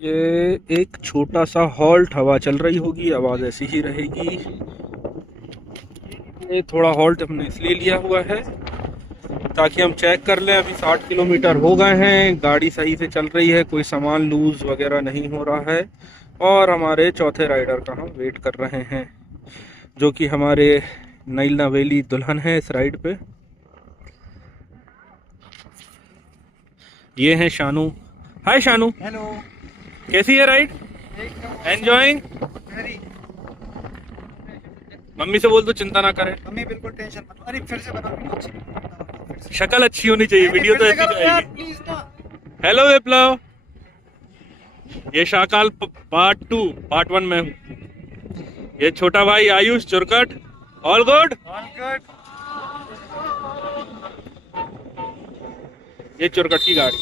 ये एक छोटा सा हॉल्ट, हवा चल रही होगी, आवाज़ ऐसी ही रहेगी। ये थोड़ा हॉल्ट हमने इसलिए लिया हुआ है ताकि हम चेक कर लें। अभी 60 किलोमीटर हो गए हैं, गाड़ी सही से चल रही है, कोई सामान लूज वगैरह नहीं हो रहा है। और हमारे चौथे राइडर का हम वेट कर रहे हैं, जो कि हमारे नई नवेली दुल्हन है इस राइड पे। ये है शानू। हाय शानू, हेलो। कैसी है राइड? एकदम एंजॉइंग? वेरी। मम्मी से बोल दो चिंता ना करें। मम्मी बिल्कुल टेंशन मत लो। अरे फिर से बनाओ, वीडियो अच्छी नहीं बनाओ, फिर से। शक्ल अच्छी होनी चाहिए, नहीं, वीडियो तो फिर से ऐसी करो यार, जाएगी। प्लीज ना। हेलो विप्लव, ये शाकाल पार्ट 2 पार्ट 1 में हूँ। ये छोटा भाई Ayush Churkat. All good. All good. ये चुरकट की गाड़ी।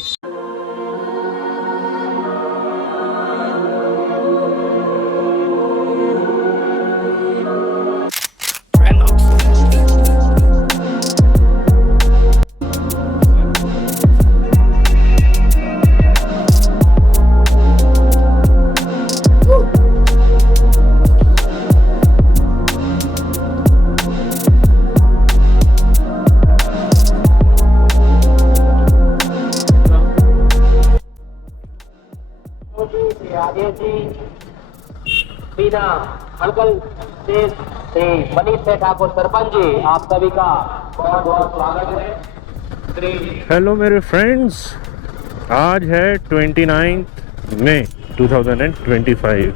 राजेश जी, बीना अंकल देश से मनीष से ठाकुर सरपंच जी, आप सभी का बहुत बहुत स्वागत है। हेलो मेरे फ्रेंड्स, आज है 29 मई 2025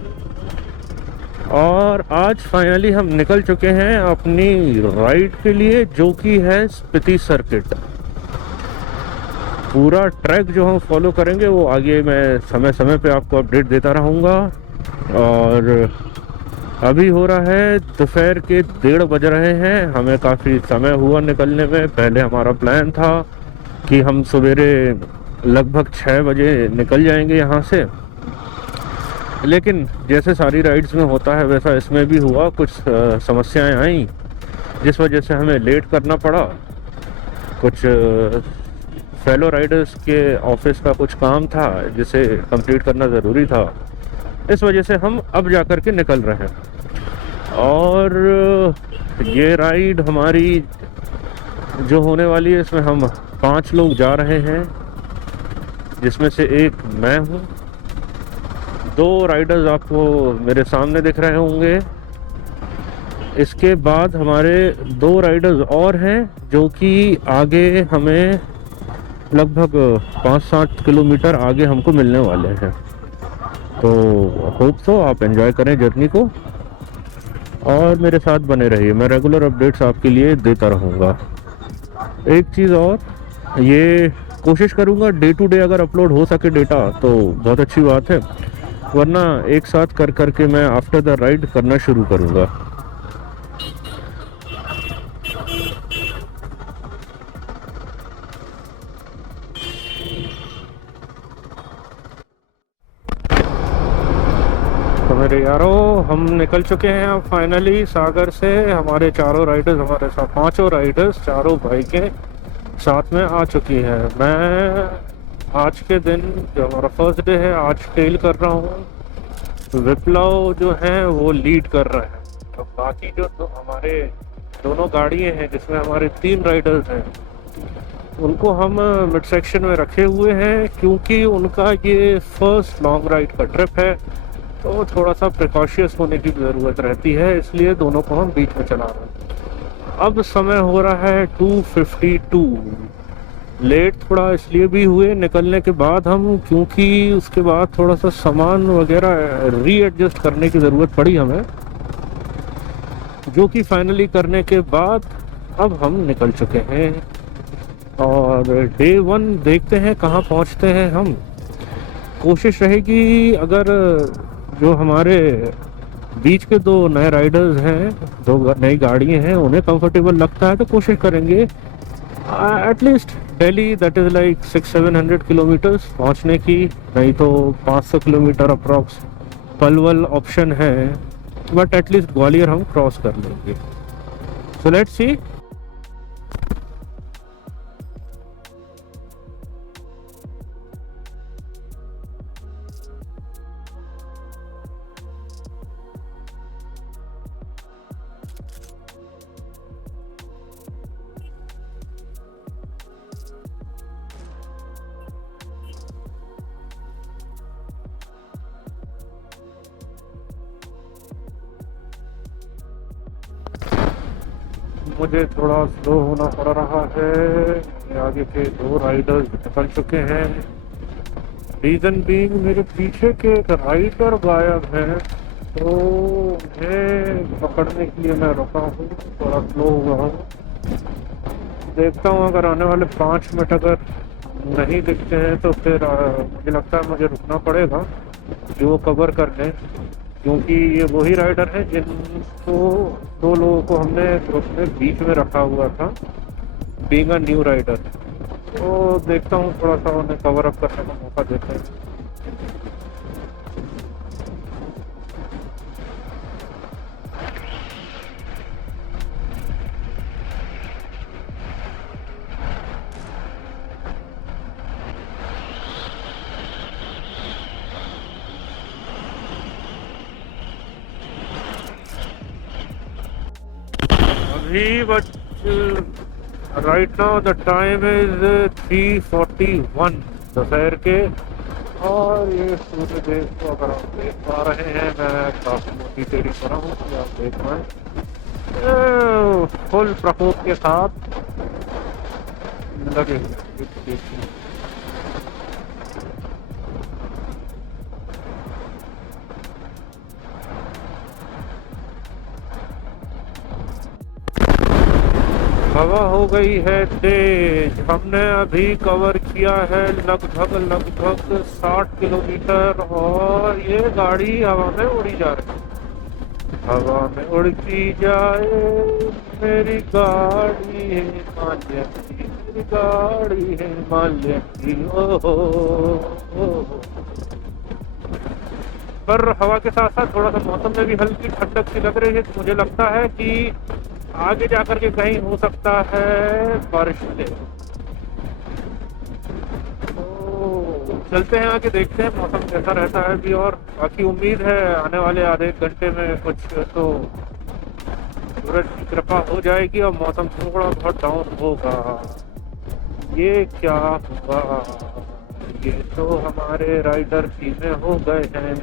और आज फाइनली हम निकल चुके हैं अपनी राइड के लिए, जो कि है स्पीति सर्किट। पूरा ट्रैक जो हम फॉलो करेंगे वो आगे मैं समय समय पे आपको अपडेट देता रहूँगा। और अभी हो रहा है दोपहर के 1:30 बज रहे हैं। हमें काफ़ी समय हुआ निकलने में। पहले हमारा प्लान था कि हम सवेरे लगभग 6 बजे निकल जाएंगे यहाँ से, लेकिन जैसे सारी राइड्स में होता है वैसा इसमें भी हुआ। कुछ समस्याएं आई जिस वजह से हमें लेट करना पड़ा। कुछ फेलो राइडर्स के ऑफिस का कुछ काम था जिसे कंप्लीट करना ज़रूरी था, इस वजह से हम अब जा कर के निकल रहे हैं। और ये राइड हमारी जो होने वाली है, इसमें हम 5 लोग जा रहे हैं, जिसमें से एक मैं हूँ। 2 राइडर्स आपको मेरे सामने दिख रहे होंगे। इसके बाद हमारे 2 राइडर्स और हैं जो कि आगे हमें लगभग 5-7 किलोमीटर आगे हमको मिलने वाले हैं। तो होप सो आप एंजॉय करें जर्नी को और मेरे साथ बने रहिए। मैं रेगुलर अपडेट्स आपके लिए देता रहूँगा। एक चीज़ और, ये कोशिश करूँगा डे टू डे अगर अपलोड हो सके डेटा तो बहुत अच्छी बात है, वरना एक साथ कर करके मैं आफ्टर द राइड करना शुरू करूँगा। तो मेरे यारों, हम निकल चुके हैं अब फाइनली सागर से। हमारे चारों राइडर्स, हमारे साथ 5 राइडर्स, चारों बाइकें साथ में आ चुकी हैं। मैं आज के दिन जो हमारा फर्स्ट डे है, आज टेल कर रहा हूँ। विप्लव जो हैं वो लीड कर रहे हैं। तो बाकी जो हमारे दोनों गाड़ियाँ हैं जिसमें हमारे 3 राइडर्स हैं, उनको हम मिड सेक्शन में रखे हुए हैं, क्योंकि उनका ये फर्स्ट लॉन्ग राइड का ट्रिप है। तो थोड़ा सा प्रिकॉशियस होने की ज़रूरत रहती है, इसलिए दोनों को हम बीच में चला रहे हैं। अब समय हो रहा है 2:52। लेट थोड़ा इसलिए भी हुए निकलने के बाद हम, क्योंकि उसके बाद थोड़ा सा सामान वगैरह रीएडजस्ट करने की ज़रूरत पड़ी हमें, जो कि फाइनली करने के बाद अब हम निकल चुके हैं। और डे 1 देखते हैं कहाँ पहुँचते हैं हम। कोशिश रहेगी, अगर जो हमारे बीच के 2 नए राइडर्स हैं, 2 नई गाड़ियाँ हैं, उन्हें कंफर्टेबल लगता है तो कोशिश करेंगे at least Delhi, that is like 600-700 kilometres पहुँचने की। नहीं तो 500 किलोमीटर अप्रॉक्स पलवल ऑप्शन है, बट एटलीस्ट ग्वालियर हम क्रॉस कर लेंगे। So let's see. मुझे थोड़ा स्लो होना पड़ रहा है। आगे के 2 राइडर्स निकल चुके हैं। रीजन बीइंग मेरे पीछे के एक राइडर गायब है, तो उन्हें पकड़ने के लिए मैं रुका हूँ, थोड़ा स्लो हुआ हूँ। देखता हूँ अगर आने वाले 5 मिनट अगर नहीं दिखते हैं तो फिर मुझे लगता है मुझे रुकना पड़ेगा कि वो कवर कर लें, क्योंकि ये वही राइडर है जिनको 2 लोगों को हमने ग्रुप में बीच में रखा हुआ था, बीइंग अ न्यू राइडर। तो देखता हूँ थोड़ा सा उन्हें कवर अप करने का मौका देते हैं। अभी but right now the time is 3:41 दोपहर के, और ये सूर्यदेव को अगर आप देख पा रहे हैं, मैं काफ़ी मोटी देरी कर रहा हूँ कि आप देख पाएँ, फुल प्रकोप के साथ लगे हुए। हवा हो गई है तेज। हमने अभी कवर किया है लगभग 60 किलोमीटर, और ये गाड़ी हवा में उड़ी जा रही है। हवा में उड़ती जाए मेरी गाड़ी है माल्य की, मेरी गाड़ी है माल्य की, ओ। पर हवा के साथ साथ थोड़ा सा मौसम में भी हल्की ठंडक सी लग रही है, तो मुझे लगता है कि आगे जाकर के कहीं हो सकता है बारिश मिले। तो चलते हैं आगे, देखते हैं मौसम कैसा रहता है अभी, और बाकी उम्मीद है आने वाले आधे घंटे में कुछ तो सूरज की कृपा हो जाएगी और मौसम थोड़ा बहुत डाउन होगा। ये क्या हुआ, ये तो हमारे राइडर धीमे हो गए हैं।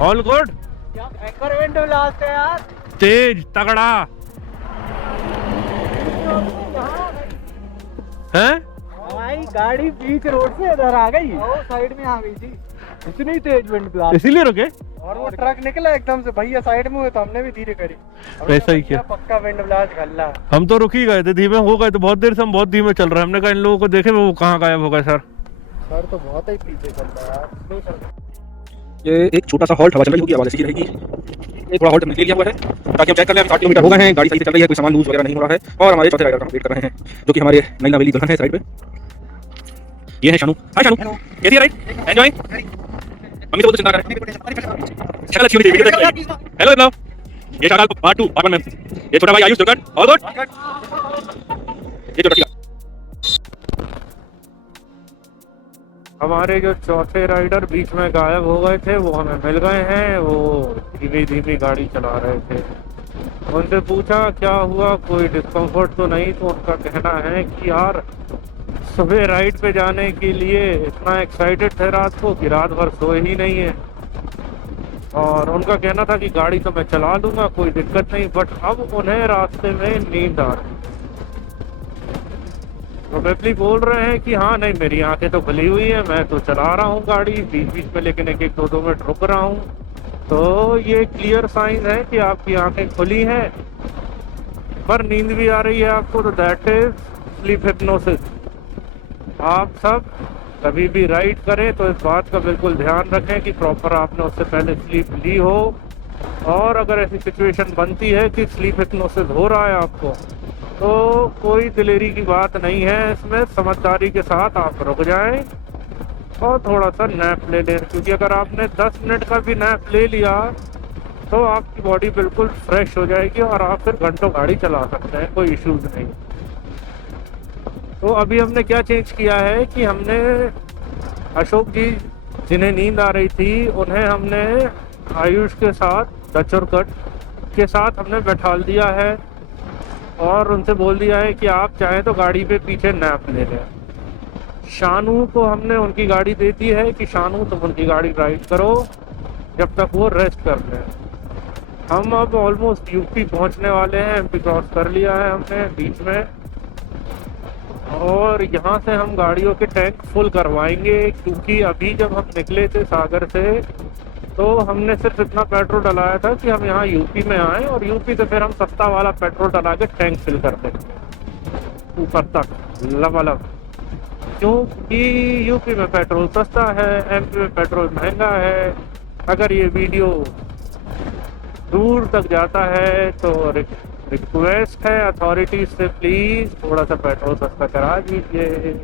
All good. क्या भयंकर विंड ब्लास्ट है यार, तेज तगड़ा है। हमारी गाड़ी बीच रोड से इधर आ गई, वो साइड में आ गई थी, इतनी तेज विंड ब्लास्ट, इसीलिए रुके। और वो ट्रक निकला एकदम से, भैया साइड में हुए तो हमने भी धीरे करी। वैसा ही क्या, पक्का विंड ब्लास्ट गल्ला। हम तो रुक ही गए थे, धीमे हो गए तो बहुत देर से हम बहुत धीमे चल रहे हैं। हमने कहा इन लोगों को देखे वो कहाँ गायब हो गए। सर तो बहुत ही पीछे चल रहा है यार, स्लो चल रहा है। ये एक छोटा सा हॉल्ट हवा चल रही होगी, आवाज़ ऐसी रहेगी। ये थोड़ा हॉल्ट हमने ले लिया हुआ है ताकि हम चेक कर लें 60 किलोमीटर हो गए हैं, गाड़ी सही से चल रही है, कोई सामान लूज वगैरह नहीं हो रहा है। और हमारे चौथे राइडर का वेट कर रहे हैं, जो कि हमारे नई नवेली दुल्हन है साइड पे। ये है शानू। हाय शानू, कैसी है राइड? एंजॉयिंग? मम्मी से बोल चिंता करें, शक्ल अच्छी होनी चाहिए, वीडियो देख रही है। हेलो इतना ये शाकाल पार्ट 2 पार्ट 1 में ये छोटा भाई आयुष दुर्गत, ऑल गुड। ये छोटा हमारे जो चौथे राइडर बीच में गायब हो गए थे वो हमें मिल गए हैं। वो धीमी धीमी गाड़ी चला रहे थे। उनसे पूछा क्या हुआ, कोई डिस्कम्फर्ट तो नहीं, तो उनका कहना है कि यार सुबह राइड पे जाने के लिए इतना एक्साइटेड थे रात को कि रात भर सोए ही नहीं है। और उनका कहना था कि गाड़ी तो मैं चला लूँगा, कोई दिक्कत नहीं, बट अब उन्हें रास्ते में नींद आ रही। प्रोबेबली बोल रहे हैं कि हाँ नहीं मेरी आंखें तो खुली हुई है, मैं तो चला रहा हूँ गाड़ी बीच बीच में, लेकिन 1-2 मिनट रुक रहा हूँ। तो ये क्लियर साइन है कि आपकी आंखें खुली हैं पर नींद भी आ रही है आपको, तो दैट इज स्लीप हिप्नोसिस। आप सब कभी भी राइड करें तो इस बात का बिल्कुल ध्यान रखें कि प्रॉपर आपने उससे पहले स्लीप ली हो, और अगर ऐसी सिचुएशन बनती है कि स्लीप हिप्नोसिस हो रहा है आपको, तो कोई दिलेरी की बात नहीं है इसमें। समझदारी के साथ आप रुक जाएं और थोड़ा सा नैप ले लें, क्योंकि अगर आपने 10 मिनट का भी नैप ले लिया तो आपकी बॉडी बिल्कुल फ्रेश हो जाएगी और आप फिर घंटों गाड़ी चला सकते हैं, कोई इश्यूज नहीं। तो अभी हमने क्या चेंज किया है कि हमने अशोक जी जिन्हें नींद आ रही थी उन्हें हमने आयुष के साथ डच और कट के साथ हमने बैठा दिया है, और उनसे बोल दिया है कि आप चाहें तो गाड़ी पे पीछे नैप ले लें। शानू को हमने उनकी गाड़ी दे दी है कि शानू तुम उनकी गाड़ी राइड करो जब तक वो रेस्ट कर रहे हैं। हम अब ऑलमोस्ट यूपी पहुंचने वाले हैं, एमपी क्रॉस कर लिया है हमने बीच में, और यहाँ से हम गाड़ियों के टैंक फुल करवाएंगे, क्योंकि अभी जब हम निकले थे सागर से तो हमने सिर्फ इतना पेट्रोल डलाया था कि हम यहाँ यूपी में आए, और यूपी से फिर हम सस्ता वाला पेट्रोल डला के टैंक फिल कर देंगे ऊपर तक लबालब, क्योंकि यूपी में पेट्रोल सस्ता है, एमपी में पेट्रोल महंगा है। अगर ये वीडियो दूर तक जाता है तो रिक्वेस्ट है अथॉरिटीज से, प्लीज थोड़ा सा पेट्रोल सस्ता करा दीजिए।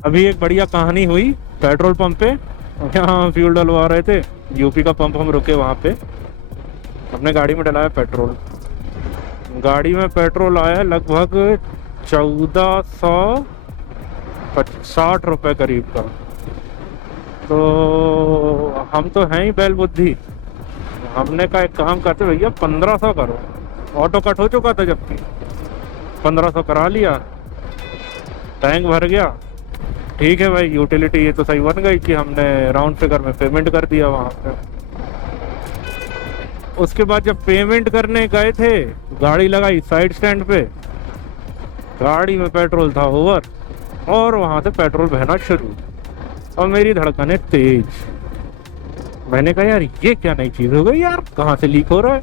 अभी एक बढ़िया कहानी हुई पेट्रोल पंप पे, यहाँ फ्यूल डलवा रहे थे, यूपी का पंप हम रुके वहाँ पे, अपने गाड़ी में डलाया पेट्रोल। गाड़ी में पेट्रोल आया लगभग 1460 रुपये करीब का। तो हम तो हैं ही बैल बुद्धि, हमने कहा एक काम करते भैया 1500 करो। ऑटो कट हो चुका था जबकि 1500 करा लिया, टैंक भर गया। ठीक है भाई, यूटिलिटी ये तो सही बन गई कि हमने राउंड फिगर में पेमेंट कर दिया वहाँ पे। उसके बाद जब पेमेंट करने गए थे, गाड़ी लगाई साइड स्टैंड पे, गाड़ी में पेट्रोल था ओवर और वहाँ से पेट्रोल बहना शुरू, और मेरी धड़कनें तेज। मैंने कहा यार ये क्या नई चीज़ हो गई यार, कहाँ से लीक हो रहा है।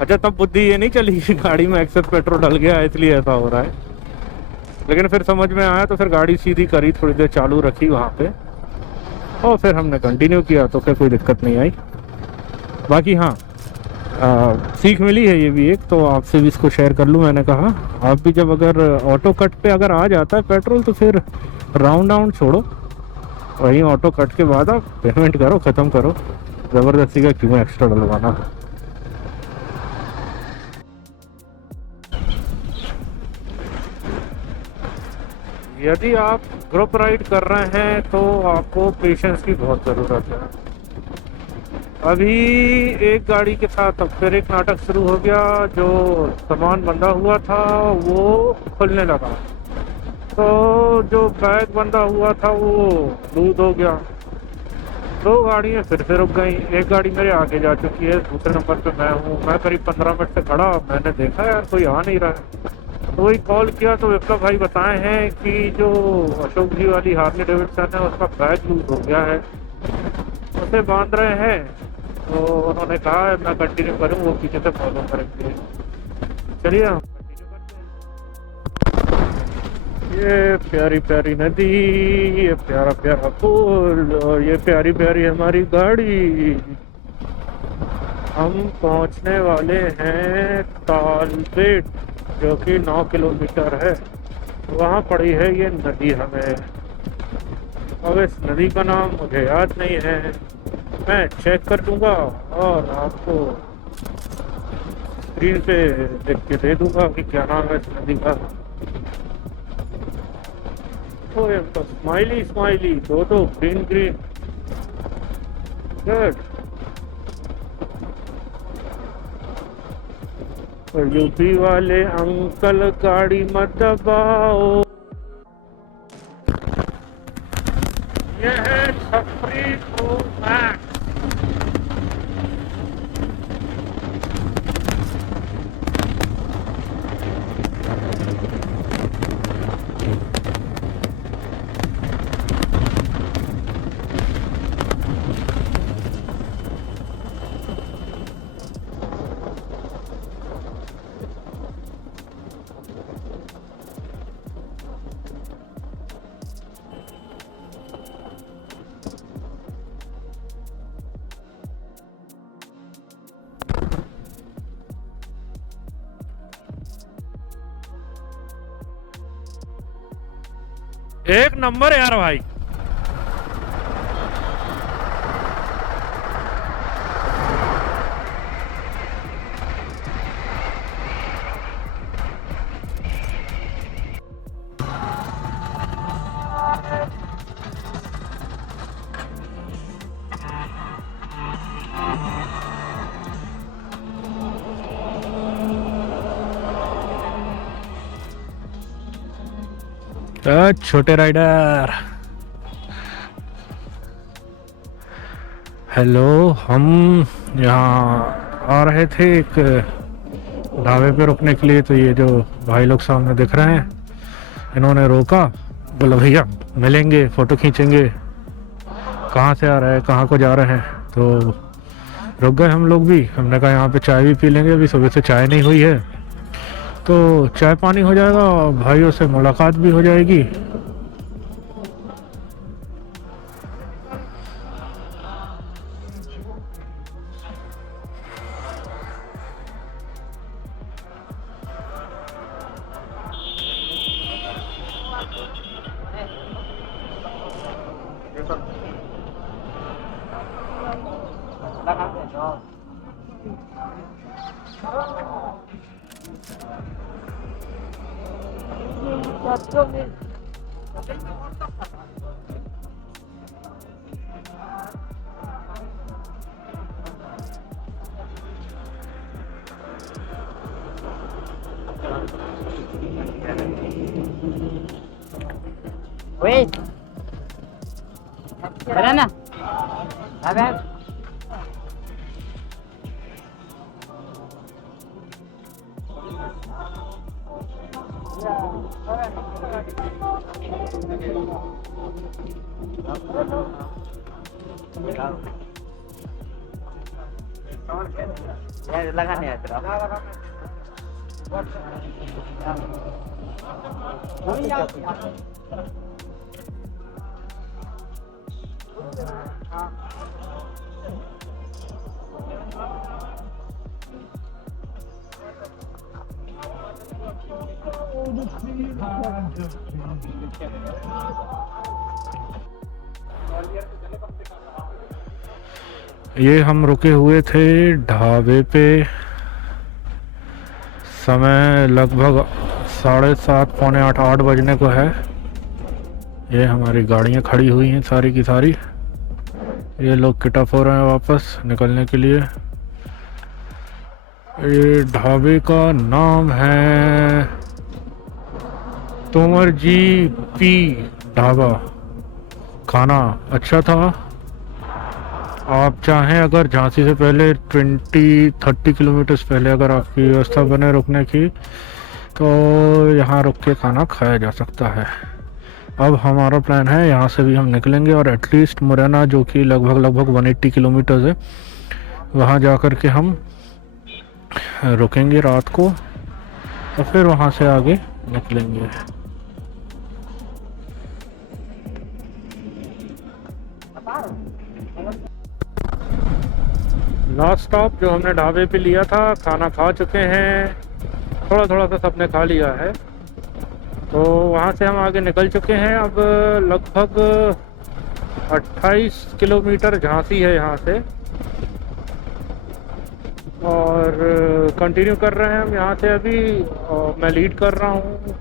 अच्छा तब बुद्धि ये नहीं चली कि गाड़ी में एक्सेस पेट्रोल डल गया इसलिए ऐसा हो रहा है, लेकिन फिर समझ में आया तो फिर गाड़ी सीधी करी, थोड़ी देर चालू रखी वहाँ पे, और फिर हमने कंटिन्यू किया तो फिर कोई दिक्कत नहीं आई। बाकी हाँ, सीख मिली है ये भी एक, तो आपसे भी इसको शेयर कर लूँ। मैंने कहा आप भी जब अगर ऑटो कट पे अगर आ जाता है पेट्रोल तो फिर राउंड छोड़ो, वहीं ऑटो कट के बाद आप पेमेंट करो, ख़त्म करो, ज़बरदस्ती का क्यों एक्स्ट्रा डलवाना। यदि आप ग्रुप राइड कर रहे हैं तो आपको पेशेंस की बहुत ज़रूरत है। अभी एक गाड़ी के साथ अब फिर एक नाटक शुरू हो गया, जो सामान बंधा हुआ था वो खुलने लगा, तो जो बैग बंधा हुआ था वो लूज हो गया। 2 गाड़ियाँ फिर से रुक गई, एक गाड़ी मेरे आगे जा चुकी है, दूसरे नंबर पे मैं हूँ। मैं करीब 15 मिनट से खड़ा, मैंने देखा यार कोई आ नहीं रहा है। तो वही कॉल किया तो विप्लव भाई बताए हैं कि जो अशोक जी वाली हार्ले डेविडसन है उसका बैग लूज हो गया है, उसे बांध रहे हैं। तो उन्होंने कहा मैं कंटिन्यू करूँ, वो पीछे से फॉलो करेंगे। चलिए हम कंटिन्यू करते हैं। ये प्यारी प्यारी नदी, ये प्यारा प्यारा पुल और ये प्यारी प्यारी हमारी गाड़ी। हम पहुंचने वाले हैं तालबेट, जो कि 9 किलोमीटर है। वहाँ पड़ी है ये नदी हमें। अब इस नदी का नाम मुझे याद नहीं है, मैं चेक कर दूंगा और आपको स्क्रीन पे देख के दे दूंगा कि क्या नाम है इस नदी का। तो ये तो स्माइली स्माइली, दो ग्रीन ग्रीन, गुड। यूपी वाले अंकल गाड़ी मत दबाओ। ये है छपरी प्रो मैक्स। एक नंबर यार भाई। छोटे राइडर, हेलो। हम यहाँ आ रहे थे एक ढाबे पे रुकने के लिए, तो ये जो भाई लोग सामने दिख रहे हैं, इन्होंने रोका, बोला भैया मिलेंगे, फ़ोटो खींचेंगे, कहाँ से आ रहे हैं, कहाँ को जा रहे हैं। तो रुक गए हम लोग भी। हमने कहा यहाँ पे चाय भी पी लेंगे, अभी सुबह से चाय नहीं हुई है, तो चाय पानी हो जाएगा और भाइयों से मुलाकात भी हो जाएगी। Wait. Banana. Banana. Ya, lagan ya, ये हम रुके हुए थे ढाबे पे। समय लगभग 7:30 पौने 8 बजने को है। ये हमारी गाड़ियाँ खड़ी हुई हैं सारी की सारी। ये लोग किटअप हो रहे हैं वापस निकलने के लिए। ये ढाबे का नाम है तोमर जी पी ढाबा। खाना अच्छा था। आप चाहें अगर झांसी से पहले 20-30 किलोमीटर पहले अगर आपकी व्यवस्था बने रुकने की, तो यहाँ रुक के खाना खाया जा सकता है। अब हमारा प्लान है यहाँ से भी हम निकलेंगे और एटलीस्ट मुरैना, जो कि लगभग 180 किलोमीटर्स है, वहाँ जा कर के हम रुकेंगे रात को और फिर वहाँ से आगे निकलेंगे। लास्ट स्टॉप जो हमने ढाबे पे लिया था, खाना खा चुके हैं, थोड़ा सा सबने खा लिया है, तो वहाँ से हम आगे निकल चुके हैं। अब लगभग 28 किलोमीटर झांसी है यहाँ से, और कंटिन्यू कर रहे हैं हम यहाँ से अभी। और मैं लीड कर रहा हूँ,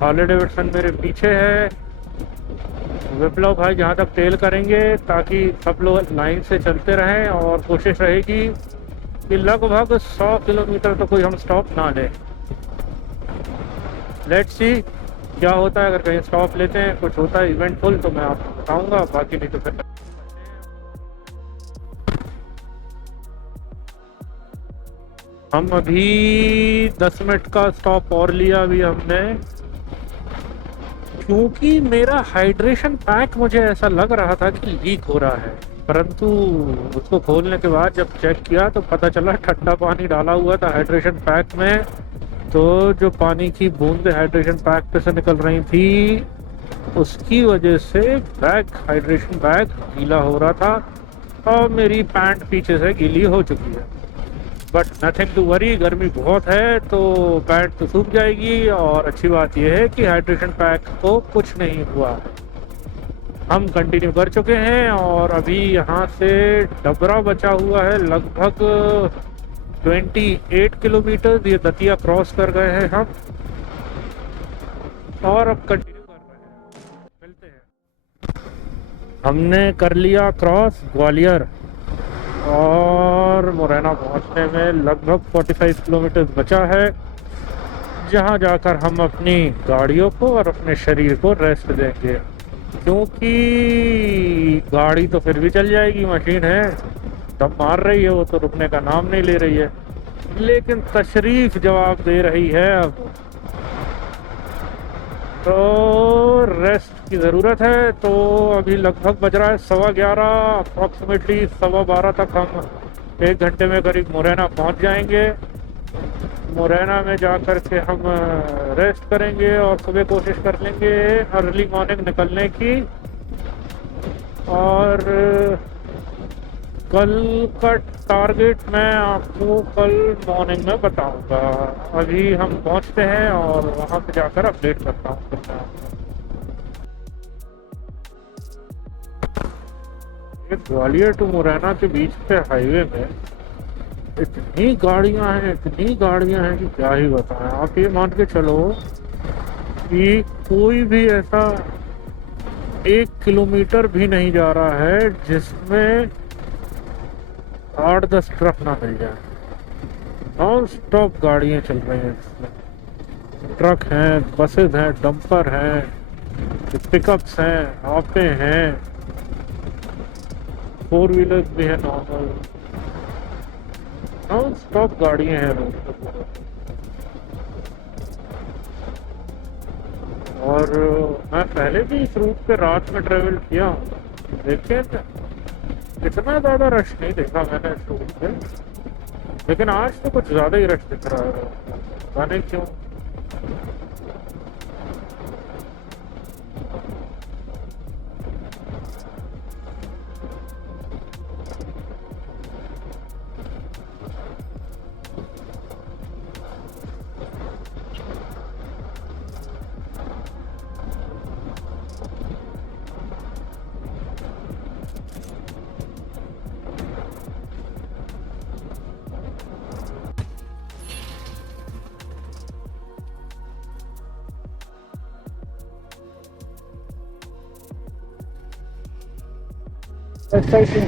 हार्ले डेविडसन मेरे पीछे है, विप्लव भाई जहाँ तक टेल करेंगे, ताकि सब लोग लाइन से चलते रहें। और कोशिश रहेगी कि लगभग 100 किलोमीटर तो कोई हम स्टॉप ना लें। लेट्स सी क्या होता है। अगर कहीं स्टॉप लेते हैं, कुछ होता है इवेंटफुल, तो मैं आपको बताऊंगा, बाकी नहीं तो फिर हम अभी 10 मिनट का स्टॉप और लिया अभी हमने, क्योंकि मेरा हाइड्रेशन पैक मुझे ऐसा लग रहा था कि लीक हो रहा है, परंतु उसको खोलने के बाद जब चेक किया तो पता चला ठंडा पानी डाला हुआ था हाइड्रेशन पैक में। तो जो पानी की बूंदें हाइड्रेशन पैक पे से निकल रही थी, उसकी वजह से हाइड्रेशन बैग गीला हो रहा था और मेरी पैंट पीछे से गीली हो चुकी है। बट नथिंग टू वरी, गर्मी बहुत है तो पैंट तो सूख जाएगी। और अच्छी बात यह है कि हाइड्रेशन पैक को कुछ नहीं हुआ। हम कंटिन्यू कर चुके हैं और अभी यहाँ से डबरा बचा हुआ है लगभग 28 किलोमीटर। ये दतिया क्रॉस कर गए हैं हम और अब कंटिन्यू कर रहे हैं, मिलते हैं। हमने कर लिया क्रॉस ग्वालियर और मुरैना पहुंचने में लगभग 45 किलोमीटर बचा है, जहां जाकर हम अपनी गाड़ियों को और अपने शरीर को रेस्ट देंगे, क्योंकि गाड़ी तो फिर भी चल जाएगी, मशीन है, दम मार रही है, वो तो रुकने का नाम नहीं ले रही है, लेकिन तशरीफ जवाब दे रही है। अब तो रेस्ट की ज़रूरत है। तो अभी लगभग बज रहा है 11:15, अप्रॉक्सीमेटली 12:15 तक हम 1 घंटे में करीब मुरैना पहुंच जाएंगे। मुरैना में जा कर के हम रेस्ट करेंगे और सुबह कोशिश कर लेंगे अर्ली मॉर्निंग निकलने की। और कल का टारगेट मैं आपको कल मॉर्निंग में बताऊंगा। अभी हम पहुंचते हैं और वहां पे जाकर अपडेट करता हूँ। ग्वालियर टू मुरैना के बीच पे हाईवे में इतनी गाड़ियां हैं कि क्या ही बताएं। आप ये मान के चलो कि कोई भी ऐसा 1 किलोमीटर भी नहीं जा रहा है जिसमें 8-10 ट्रक ना मिल जाए। नॉन स्टॉप गाड़ियाँ चल रही हैं इसमें, ट्रक हैं, बसेस हैं, डंपर हैं, पिकअप्स हैं, ऑपे हैं, 4 व्हीलर्स भी हैं, नॉर्मल नॉन स्टॉप गाड़ियाँ हैं रोड पर। और मैं पहले भी इस रूट पे रात में ट्रेवल किया हूँ, लेकिन इतना ज़्यादा रश नहीं देखा मैंने इस रूट पे, लेकिन आज तो कुछ ज़्यादा ही रश दिख रहा है, पता नहीं क्यों। इस साइड से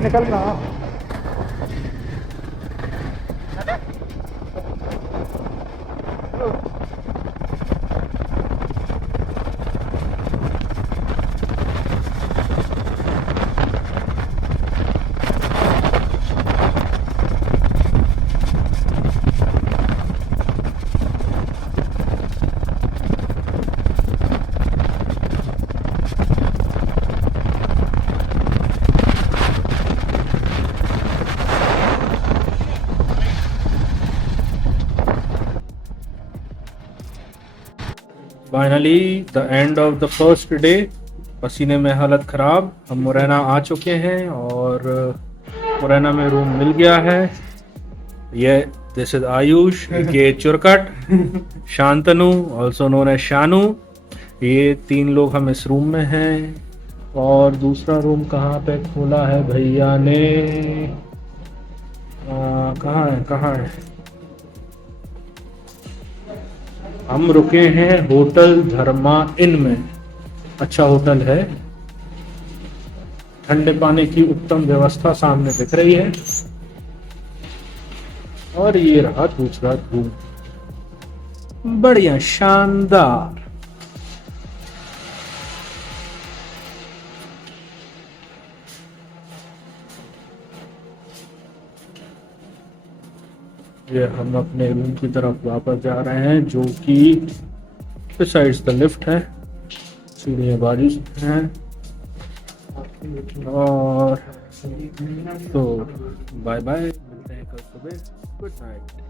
निकलना। Finally the end of the first day. पसीने में हालत ख़राब। हम मुरैना आ चुके हैं और मुरैना में रूम मिल गया है। ये दिस इज आयुष, ये Churkat, Shantanu also known as Shanu. ये 3 लोग हम इस रूम में हैं। और दूसरा रूम कहाँ पे खोला है भैया ने? कहाँ है? हम रुके हैं होटल धर्मा इन में। अच्छा होटल है, ठंडे पानी की उत्तम व्यवस्था सामने दिख रही है। और ये रहा दूसरा रूम, बढ़िया शानदार। ये हम अपने रूम की तरफ वापस जा रहे हैं, जो कि बिसाइड्स द लिफ्ट है। सीढ़ियाँ बारिश हैं। और तो बाय बाय, मिलते हैं कल सुबह। Good night.